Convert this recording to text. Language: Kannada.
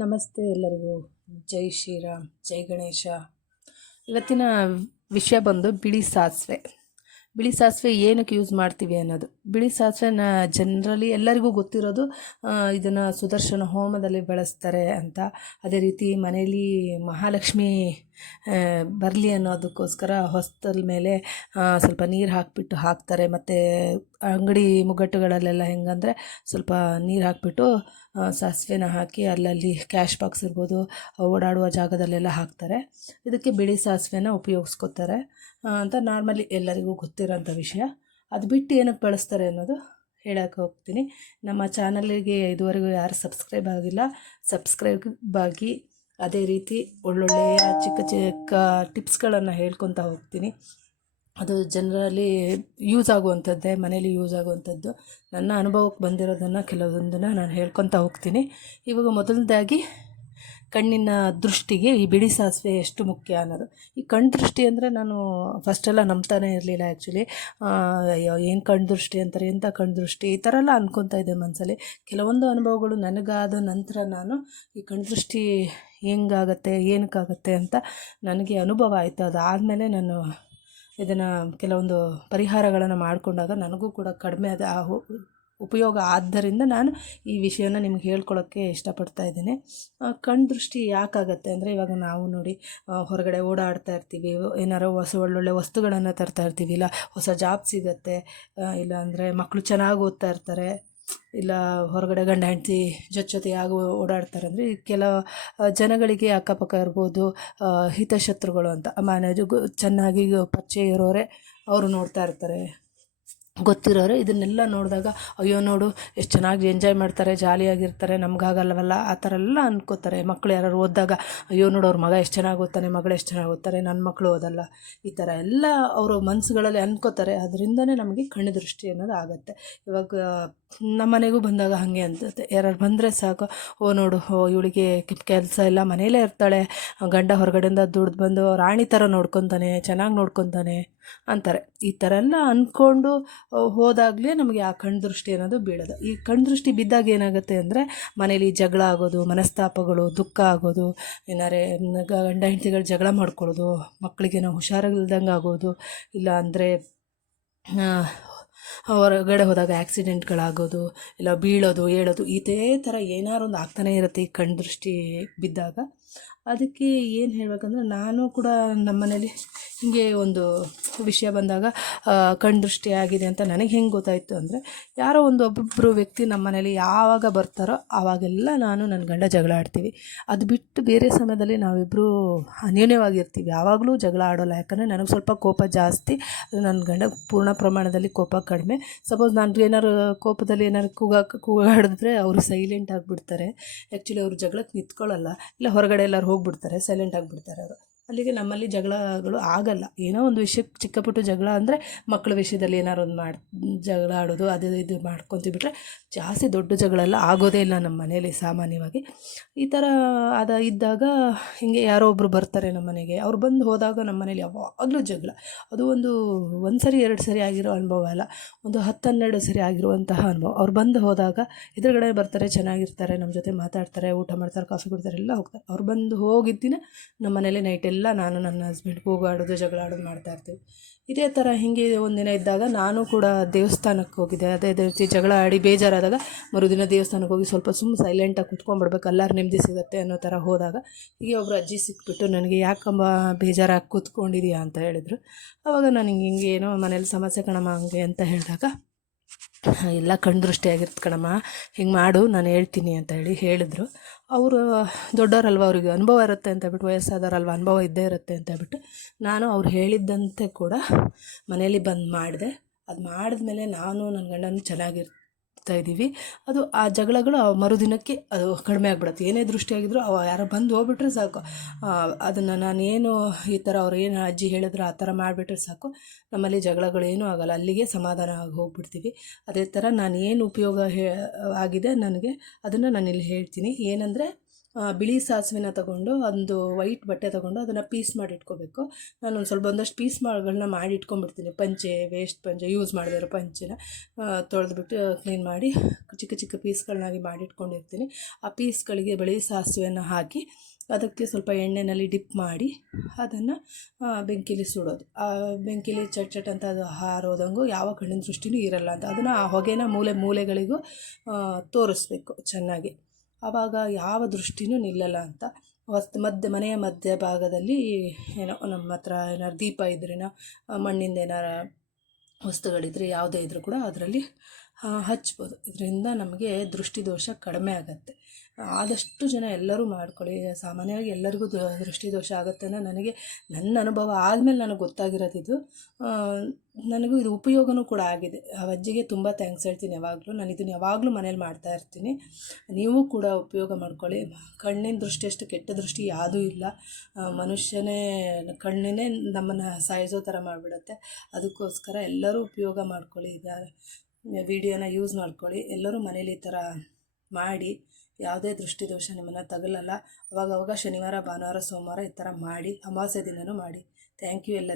ನಮಸ್ತೆ ಎಲ್ಲರಿಗೂ. ಜೈ ಶ್ರೀರಾಮ್, ಜೈ ಗಣೇಶ. ಇವತ್ತಿನ ವಿಷಯ ಬಂದು ಬಿಳಿ ಸಾಸಿವೆ. ಬಿಳಿ ಸಾಸಿವೆ ಏನಕ್ಕೆ ಯೂಸ್ ಮಾಡ್ತೀವಿ ಅನ್ನೋದು. ಬಿಳಿ ಸಾಸಿವೆನ ಜನರಲಿ ಎಲ್ಲರಿಗೂ ಗೊತ್ತಿರೋದು ಇದನ್ನು ಸುದರ್ಶನ ಹೋಮದಲ್ಲಿ ಬಳಸ್ತಾರೆ ಅಂತ. ಅದೇ ರೀತಿ ಮನೆಯಲ್ಲಿ ಮಹಾಲಕ್ಷ್ಮಿ ಬರಲಿ ಅನ್ನೋದಕ್ಕೋಸ್ಕರ ಹೊಸ್ತಲ ಮೇಲೆ ಸ್ವಲ್ಪ ನೀರು ಹಾಕಿಬಿಟ್ಟು ಹಾಕ್ತಾರೆ. ಮತ್ತು ಅಂಗಡಿ ಮುಗ್ಗಟ್ಟುಗಳಲ್ಲೆಲ್ಲ ಹೆಂಗಂದರೆ ಸ್ವಲ್ಪ ನೀರು ಹಾಕಿಬಿಟ್ಟು ಸಾಸಿವೆನ ಹಾಕಿ ಅಲ್ಲಲ್ಲಿ ಕ್ಯಾಶ್ ಬಾಕ್ಸ್ ಇರ್ಬೋದು, ಓಡಾಡುವ ಜಾಗದಲ್ಲೆಲ್ಲ ಹಾಕ್ತಾರೆ. ಇದಕ್ಕೆ ಬಿಳಿ ಸಾಸಿವೆನ ಉಪಯೋಗಿಸ್ಕೊತಾರೆ. ಅಂತ ನಾರ್ಮಲಿ ಎಲ್ಲರಿಗೂ ಗೊತ್ತಿರೋಂಥ ವಿಷಯ. ಅದು ಬಿಟ್ಟು ಏನಕ್ಕೆ ಬಳಸ್ತಾರೆ ಅನ್ನೋದು ಹೇಳಕ್ಕೆ ಹೋಗ್ತೀನಿ. ನಮ್ಮ ಚಾನಲಿಗೆ ಇದುವರೆಗೂ ಯಾರು ಸಬ್ಸ್ಕ್ರೈಬ್ ಆಗಿಲ್ಲ, ಸಬ್ಸ್ಕ್ರೈಬ್ ಆಗಿ ಅದೇ ರೀತಿ ಒಳ್ಳೊಳ್ಳೆಯ ಚಿಕ್ಕ ಚಿಕ್ಕ ಟಿಪ್ಸ್ಗಳನ್ನು ಹೇಳ್ಕೊತಾ ಹೋಗ್ತೀನಿ. ಅದು ಜನರಲ್ಲಿ ಯೂಸ್ ಆಗುವಂಥದ್ದೇ ಮನೇಲಿ ಯೂಸ್ ಆಗುವಂಥದ್ದು. ನನ್ನ ಅನುಭವಕ್ಕೆ ಬಂದಿರೋದನ್ನು ಕೆಲವೊಂದನ್ನು ನಾನು ಹೇಳ್ಕೊತಾ ಹೋಗ್ತೀನಿ. ಇವಾಗ ಮೊದಲನೇದಾಗಿ ಕಣ್ಣಿನ ದೃಷ್ಟಿಗೆ ಈ ಬಿಳಿ ಸಾಸಿವೆ ಎಷ್ಟು ಮುಖ್ಯ ಅನ್ನೋದು. ಈ ಕಣ್ಣು ದೃಷ್ಟಿ ಅಂದರೆ ನಾನು ಫಸ್ಟೆಲ್ಲ ನಂಬ್ತಾನೆ ಇರಲಿಲ್ಲ ಆ್ಯಕ್ಚುಲಿ. ಅಯ್ಯೋ, ಏನು ಕಣ್ಣು ದೃಷ್ಟಿ ಅಂತಾರೆ ಎಂಥ ಕಣ್ಣು ದೃಷ್ಟಿ? ಈ ಥರ ಎಲ್ಲ ಅನ್ಕೊತಾ ಇದ್ದೆ ಮನಸ್ಸಲ್ಲಿ ಕೆಲವೊಂದು ಅನುಭವಗಳು ನನಗಾದ ನಂತರ ನಾನು ಈ ಕಣ್ಣು ದೃಷ್ಟಿ ಹೆಂಗಾಗತ್ತೆ ಏನಕ್ಕಾಗತ್ತೆ ಅಂತ ನನಗೆ ಅನುಭವ ಆಯಿತು. ಅದಾದಮೇಲೆ ನಾನು ಇದನ್ನು ಕೆಲವೊಂದು ಪರಿಹಾರಗಳನ್ನು ಮಾಡಿಕೊಂಡಾಗ ನನಗೂ ಕೂಡ ಕಡಿಮೆ ಅದು ಆ ಉಪಯೋಗ ಆದ್ದರಿಂದ ನಾನು ಈ ವಿಷಯನ ನಿಮ್ಗೆ ಹೇಳ್ಕೊಳ್ಳೋಕ್ಕೆ ಇಷ್ಟಪಡ್ತಾ ಇದ್ದೀನಿ. ಆ, ಕಣ್ಣು ದೃಷ್ಟಿ ಯಾಕಾಗತ್ತೆ ಅಂದರೆ ಇವಾಗ ನಾವು ನೋಡಿ ಹೊರಗಡೆ ಓಡಾಡ್ತಾ ಇರ್ತೀವಿ ಏನಾರು ಹೊಸ ಒಳ್ಳೊಳ್ಳೆ ವಸ್ತುಗಳನ್ನು ತರ್ತಾ ಇರ್ತೀವಿ ಇಲ್ಲ ಹೊಸ ಜಾಬ್ ಸಿಗತ್ತೆ ಇಲ್ಲ ಅಂದರೆ ಮಕ್ಕಳು ಚೆನ್ನಾಗಿ ಓದ್ತಾ ಇರ್ತಾರೆ ಇಲ್ಲ ಹೊರಗಡೆ ಗಂಡ ಹೆಂಡತಿ ಜೊತೆ ಜೊತೆಯಾಗಿ ಓಡಾಡ್ತಾರೆ ಅಂದರೆ ಕೆಲ ಜನಗಳಿಗೆ ಅಕ್ಕಪಕ್ಕ ಇರ್ಬೋದು ಹಿತಶತ್ರುಗಳು ಅಂತ. ಮ್ಯಾನೇಜು ಚೆನ್ನಾಗಿ ಪರಿಚಯ ಇರೋರೆ, ಅವರು ನೋಡ್ತಾ ಇರ್ತಾರೆ. ಗೊತ್ತಿರೋರು ಇದನ್ನೆಲ್ಲ ನೋಡಿದಾಗ, ಅಯ್ಯೋ ನೋಡು, ಎಷ್ಟು ಚೆನ್ನಾಗಿ ಎಂಜಾಯ್ ಮಾಡ್ತಾರೆ, ಜಾಲಿಯಾಗಿರ್ತಾರೆ, ನಮಗಾಗಲ್ವಲ್ಲ? ಆ ಥರ ಎಲ್ಲ ಅನ್ಕೋತಾರೆ ಮಕ್ಳು ಯಾರು ಓದಿದಾಗ ಅಯ್ಯೋ ನೋಡು, ಅವ್ರ ಮಗ ಎಷ್ಟು ಚೆನ್ನಾಗಿ ಓದ್ತಾನೆ ಮಗಳು ಎಷ್ಟು ಚೆನ್ನಾಗಿ ಓದ್ತಾರೆ ನನ್ನ ಮಕ್ಕಳು ಓದಲ್ಲ ಈ ಥರ ಎಲ್ಲ ಅವರು ಮನಸ್ಸುಗಳಲ್ಲಿ ಅನ್ಕೋತಾರೆ. ಅದರಿಂದನೇ ನಮಗೆ ಕಣ್ಣು ದೃಷ್ಟಿ ಅನ್ನೋದು ಆಗುತ್ತೆ. ಇವಾಗ, ನಮ್ಮ ಮನೆಗೂ ಬಂದಾಗ ಹಾಗೆ ಅನ್ಸುತ್ತೆ. ಯಾರು ಬಂದರೆ ಸಾಕು, ಓ ನೋಡು, ಓ ಇವಳಿಗೆ ಕೆಲಸ ಇಲ್ಲ ಮನೇಲೇ ಇರ್ತಾಳೆ, ಗಂಡ ಹೊರಗಡೆಯಿಂದ ದುಡ್ದು ಬಂದು ರಾಣಿ ಥರ ನೋಡ್ಕೊತಾನೆ, ಚೆನ್ನಾಗಿ ನೋಡ್ಕೊತಾನೆ, ಅಂತಾರೆ. ಈ ಥರ ಎಲ್ಲ ಅಂದ್ಕೊಂಡು ಹೋದಾಗಲೇ ನಮಗೆ ಆ ಕಣ್ದೃಷ್ಟಿ ಅನ್ನೋದು ಬೀಳೋದು. ಈ ಕಣ್ದೃಷ್ಟಿ ಬಿದ್ದಾಗ ಏನಾಗುತ್ತೆ ಅಂದರೆ ಮನೇಲಿ ಜಗಳ ಆಗೋದು, ಮನಸ್ತಾಪಗಳು, ದುಃಖ ಆಗೋದು, ಏನಾರೇ ಗಂಡ ಹೆಂಡತಿಗಳು ಜಗಳ ಮಾಡ್ಕೊಳ್ಳೋದು ಮಕ್ಕಳಿಗೆ ನಾವು ಹುಷಾರಿಲ್ದಂಗೆ ಆಗೋದು, ಇಲ್ಲ ಅಂದರೆ ಹೊರಗಡೆ ಹೋದಾಗ ಆ್ಯಕ್ಸಿಡೆಂಟ್ಗಳಾಗೋದು ಇಲ್ಲ ಬೀಳೋದು, ಏಳೋದು ಇದೇ ಥರ ಏನಾರು ಒಂದು ಆಗ್ತಾನೇ ಇರುತ್ತೆ ಈ ಕಣ್ದೃಷ್ಟಿ ಬಿದ್ದಾಗ. ಅದಕ್ಕೆ ಏನು ಹೇಳಬೇಕಂದ್ರೆ ನಾನು ಕೂಡ ನಮ್ಮ ಮನೇಲಿ ಹೀಗೆ ಒಂದು ವಿಷಯ ಬಂದಾಗ ಕಣ್ದೃಷ್ಟಿ ದೃಷ್ಟಿ ಆಗಿದೆ ಅಂತ ನನಗೆ ಹೆಂಗೆ ಗೊತ್ತಾಯಿತು ಅಂದರೆ, ಯಾರೋ ಒಂದು ಒಬ್ಬೊಬ್ಬರು ವ್ಯಕ್ತಿ ನಮ್ಮ ಮನೇಲಿ ಯಾವಾಗ ಬರ್ತಾರೋ ಆವಾಗೆಲ್ಲ ನಾನು ನನ್ನ ಗಂಡ ಜಗಳ ಆಡ್ತೀವಿ. ಅದು ಬಿಟ್ಟು ಬೇರೆ ಸಮಯದಲ್ಲಿ ನಾವಿಬ್ಬರು ಅನ್ಯೋನ್ಯವಾಗಿರ್ತೀವಿ. ಯಾವಾಗಲೂ ಜಗಳ ಆಡೋಲ್ಲ. ಯಾಕಂದರೆ ನನಗೆ ಸ್ವಲ್ಪ ಕೋಪ ಜಾಸ್ತಿ ನನ್ನ ಗಂಡ ಪೂರ್ಣ ಪ್ರಮಾಣದಲ್ಲಿ ಕೋಪ ಕಡಿಮೆ. ಸಪೋಸ್ ನಾನು ಏನಾರು ಕೋಪದಲ್ಲಿ ಏನಾರು ಕೂಗ ಕೂಗಾಡಿದ್ರೆ ಅವರು ಸೈಲೆಂಟ್ ಆಗಿಬಿಡ್ತಾರೆ. ಆ್ಯಕ್ಚುಲಿ ಅವರು ಜಗಳಕ್ಕೆ ನಿಂತ್ಕೊಳ್ಳಲ್ಲ ಇಲ್ಲ, ಹೊರಗಡೆ ಎಲ್ಲರೂ ಹೋಗ್ಬಿಡ್ತಾರೆ, ಸೈಲೆಂಟ್ ಆಗಿಬಿಡ್ತಾರೆ ಅವರು. ಅಲ್ಲಿಗೆ ನಮ್ಮಲ್ಲಿ ಜಗಳಗಳು ಆಗಲ್ಲ. ಏನೋ ಒಂದು ವಿಷಯಕ್ಕೆ ಚಿಕ್ಕ ಪುಟ್ಟ ಜಗಳ ಅಂದರೆ ಮಕ್ಕಳ ವಿಷಯದಲ್ಲಿ ಏನಾದ್ರು ಒಂದು ಮಾಡಿ, ಜಗಳ ಆಡೋದು, ಅದು ಇದು ಮಾಡ್ಕೊತೀವಿ ಬಿಟ್ಟರೆ ಜಾಸ್ತಿ ದೊಡ್ಡ ಜಗಳ ಎಲ್ಲ ಆಗೋದೇ ಇಲ್ಲ ನಮ್ಮ ಮನೆಯಲ್ಲಿ ಸಾಮಾನ್ಯವಾಗಿ. ಈ ಥರ ಅದ ಇದ್ದಾಗ ಹಿಂಗೆ ಯಾರೋ ಒಬ್ಬರು ಬರ್ತಾರೆ ನಮ್ಮ ಮನೆಗೆ. ಅವ್ರು ಬಂದು ಹೋದಾಗ ನಮ್ಮ ಮನೇಲಿ ಯಾವಾಗಲೂ ಜಗಳ. ಅದು ಒಂದು ಒಂದು ಸರಿ ಎರಡು ಸರಿ ಆಗಿರೋ ಅನುಭವ ಅಲ್ಲ. ಒಂದು ಹತ್ತು ಹನ್ನೆರಡು ಸರಿ ಆಗಿರುವಂತಹ ಅನುಭವ. ಅವ್ರು ಬಂದು ಹೋದಾಗ ಎದುರುಗಡೆ ಬರ್ತಾರೆ, ಚೆನ್ನಾಗಿರ್ತಾರೆ, ನಮ್ಮ ಜೊತೆ ಮಾತಾಡ್ತಾರೆ, ಊಟ ಮಾಡ್ತಾರೆ, ಕಾಫಿ ಕುಡ್ತಾರೆ, ಎಲ್ಲ ಹೋಗ್ತಾರೆ. ಅವ್ರು ಬಂದು ಹೋಗಿದ್ದಿನ ನಮ್ಮ ಮನೇಲಿ ನೈಟ್ ಎಲ್ಲ ನಾನು ನನ್ನ ಹಸ್ಬೆಂಡ್ ಕೂಗಾಡೋದು ಜಗಳ ಆಡೋದು ಮಾಡ್ತಾ ಇರ್ತೀವಿ. ಇದೇ ಥರ ಹೀಗೆ ಒಂದಿನ ಇದ್ದಾಗ ನಾನು ಕೂಡ ದೇವಸ್ಥಾನಕ್ಕೆ ಹೋಗಿದ್ದೆ. ಅದೇ ರೀತಿ ಜಗಳ ಆಡಿ ಬೇಜಾರಾದಾಗ ಮರುದಿನ ದೇವಸ್ಥಾನಕ್ಕೆ ಹೋಗಿ ಸ್ವಲ್ಪ ಸುಮ್ಮನೆ ಸೈಲೆಂಟಾಗಿ ಕುತ್ಕೊಂಡ್ಬಿಡ್ಬೇಕು ಎಲ್ಲರೂ ನೆಮ್ಮದಿ ಸಿಗುತ್ತೆ ಅನ್ನೋ ಥರ ಹೋದಾಗ ಹೀಗೆ ಒಬ್ಬರು ಅಜ್ಜಿ ಸಿಕ್ಬಿಟ್ಟು, ನನಗೆ ಯಾಕಮ್ಮ ಬೇಜಾರಾಗಿ ಕೂತ್ಕೊಂಡಿದೀಯಾ? ಅಂತ ಹೇಳಿದರು. ಆವಾಗ ನಾನು ಹಿಂಗೆ ಹಿಂಗೆ ಏನೋ ಮನೇಲಿ ಸಮಸ್ಯೆ ಕಣಮ್ಮ ಹಂಗೆ ಅಂತ ಹೇಳಿದಾಗ ಎಲ್ಲ ಕಣ್ಣು ದೃಷ್ಟಿಯಾಗಿರುತ್ತೆ ಕಣಮ್ಮ. ಹಿಂಗೆ ಮಾಡು, ನಾನು ಹೇಳ್ತೀನಿ ಅಂತ ಹೇಳಿ ಹೇಳಿದ್ರು. ಅವರು ದೊಡ್ಡವರಲ್ವ ಅವ್ರಿಗೆ ಅನುಭವ ಇರುತ್ತೆ ಅಂತ ಹೇಳ್ಬಿಟ್ಟು ವಯಸ್ಸಾದವರಲ್ವ ಅನುಭವ ಇದ್ದೇ ಇರುತ್ತೆ ಅಂತ ಹೇಳ್ಬಿಟ್ಟು, ನಾನು ಅವ್ರು ಹೇಳಿದ್ದಂತೆ ಕೂಡ ಮನೇಲಿ ಬಂದು ಮಾಡಿದೆ. ಅದು ಮಾಡಿದ್ಮೇಲೆ ನಾನು ನನ್ನ ಗಂಡನೂ ಚೆನ್ನಾಗಿರ್ತಾ ಇದ್ದೀವಿ. ಅದು ಆ ಜಗಳಗಳು ಮರುದಿನಕ್ಕೆ ಅದು ಕಡಿಮೆ ಆಗ್ಬಿಡುತ್ತೆ. ಏನೇ ದೃಷ್ಟಿಯಾಗಿದ್ರು ಅವ ಯಾರೋ ಬಂದು ಹೋಗ್ಬಿಟ್ರೆ ಸಾಕು. ಅದನ್ನು ನಾನೇನು ಈ ಥರ ಅವ್ರು ಏನು ಅಜ್ಜಿ ಹೇಳಿದ್ರು ಆ ಥರ ಮಾಡಿಬಿಟ್ರೆ ಸಾಕು. ನಮ್ಮಲ್ಲಿ ಜಗಳಗಳು ಏನೂ ಆಗಲ್ಲ. ಅಲ್ಲಿಗೆ ಸಮಾಧಾನ ಆಗಿ ಹೋಗ್ಬಿಡ್ತೀವಿ. ಅದೇ ಥರ ನಾನು ಏನು ಉಪಯೋಗ ಹೇ, ಆಗಿದೆ ನನಗೆ, ಅದನ್ನು ನಾನು ಇಲ್ಲಿ ಹೇಳ್ತೀನಿ. ಏನಂದರೆ ಬಿಳಿ ಸಾಸಿವೆನ ತಗೊಂಡು ಒಂದು ವೈಟ್ ಬಟ್ಟೆ ತಗೊಂಡು ಅದನ್ನು ಪೀಸ್ ಮಾಡಿ ಇಟ್ಕೋಬೇಕು. ನಾನು ಒಂದು ಸ್ವಲ್ಪ ಒಂದಷ್ಟು ಪೀಸ್ ಮಾಡ್ಗಳನ್ನ ಮಾಡಿ ಇಟ್ಕೊಂಡ್ಬಿಡ್ತೀನಿ. ಪಂಚೆ ವೇಸ್ಟ್ ಪಂಚೆ ಯೂಸ್ ಮಾಡಿದಿರೋ ಪಂಚೆನ. ತೊಳೆದ್ಬಿಟ್ಟು ಕ್ಲೀನ್ ಮಾಡಿ ಚಿಕ್ಕ ಚಿಕ್ಕ ಪೀಸ್ಗಳನ್ನಾಗಿ ಮಾಡಿಟ್ಕೊಂಡಿರ್ತೀನಿ ಆ ಪೀಸ್ಗಳಿಗೆ ಬಿಳಿ ಸಾಸಿವೆನ ಹಾಕಿ ಅದಕ್ಕೆ ಸ್ವಲ್ಪ ಎಣ್ಣೆಯಲ್ಲಿ ಡಿಪ್ ಮಾಡಿ ಅದನ್ನು ಬೆಂಕಿಲಿ ಸುಡೋದು. ಆ, ಬೆಂಕಿಲಿ ಚಟ್ ಚಟ್ ಅಂತ ಅದು ಹಾರೋದಂಗೂ ಯಾವ ಕಣ್ಣಿನ ದೃಷ್ಟಿನೂ ಇರಲ್ಲ ಅಂತ. ಅದನ್ನು ಆ ಹೊಗೆನ ಮೂಲೆ, ಮೂಲೆಗಳಿಗೂ ತೋರಿಸ್ಬೇಕು ಚೆನ್ನಾಗಿ. ಆವಾಗ ಯಾವ ದೃಷ್ಟಿನೂ ನಿಲ್ಲಲ್ಲ ಅಂತ. ವಸ್ತು ಮಧ್ಯ, ಮನೆಯ ಮಧ್ಯ ಭಾಗದಲ್ಲಿ ಏನೋ ನಮ್ಮ ಹತ್ರ ಏನಾರು ದೀಪ ಇದ್ರೇನೋ, ಮಣ್ಣಿಂದ ಏನಾರ ವಸ್ತುಗಳಿದ್ರೆ ಯಾವುದೇ ಇದ್ರೂ ಕೂಡ ಅದರಲ್ಲಿ ಹಚ್ಬೋದು. ಇದರಿಂದ ನಮಗೆ ದೃಷ್ಟಿದೋಷ ಕಡಿಮೆ ಆಗುತ್ತೆ. ಆದಷ್ಟು ಜನ ಎಲ್ಲರೂ ಮಾಡ್ಕೊಳ್ಳಿ. ಸಾಮಾನ್ಯವಾಗಿ ಎಲ್ಲರಿಗೂ ದೃಷ್ಟಿದೋಷ ಆಗುತ್ತೆ ಅನ್ನೋ ನನಗೆ, ನನ್ನ ಅನುಭವ ಆದಮೇಲೆ ನನಗೆ ಗೊತ್ತಾಗಿರೋದಿದು. ನನಗೂ ಇದು ಉಪಯೋಗನೂ ಕೂಡ ಆಗಿದೆ. ಆ ಅಜ್ಜಿಗೆ ತುಂಬ ಥ್ಯಾಂಕ್ಸ್ ಹೇಳ್ತೀನಿ ಯಾವಾಗಲೂ. ನಾನು ಇದನ್ನು ಯಾವಾಗಲೂ ಮನೇಲಿ ಮಾಡ್ತಾ ಇರ್ತೀನಿ. ನೀವು ಕೂಡ ಉಪಯೋಗ ಮಾಡ್ಕೊಳ್ಳಿ. ಕಣ್ಣಿನ ದೃಷ್ಟಿ ಅಷ್ಟು ಕೆಟ್ಟ ದೃಷ್ಟಿ ಯಾವುದೂ ಇಲ್ಲ. ಮನುಷ್ಯನೇ ಕಣ್ಣಿನೇ ನಮ್ಮನ್ನು ಸಾಯಿಸೋ ಥರ ಮಾಡಿಬಿಡುತ್ತೆ. ಅದಕ್ಕೋಸ್ಕರ ಎಲ್ಲರೂ ಉಪಯೋಗ ಮಾಡ್ಕೊಳ್ಳಿ ಇದು ವಿಡಿಯೋನ ಯೂಸ್ ಮಾಡ್ಕೊಳ್ಳಿ. ಎಲ್ಲರೂ ಮನೇಲಿ ಈ ಥರ ಮಾಡಿ, ಯಾವುದೇ ದೃಷ್ಟಿದೋಷ ನಿಮ್ಮನ್ನು ತಗಲಲ್ಲ. ಅವಾಗವಾಗ ಶನಿವಾರ, ಭಾನುವಾರ, ಸೋಮವಾರ ಈ ಥರ ಮಾಡಿ, ಅಮಾವಾಸ್ಯೆ ದಿನವೂ ಮಾಡಿ. ಥ್ಯಾಂಕ್ ಯು ಎಲ್ಲ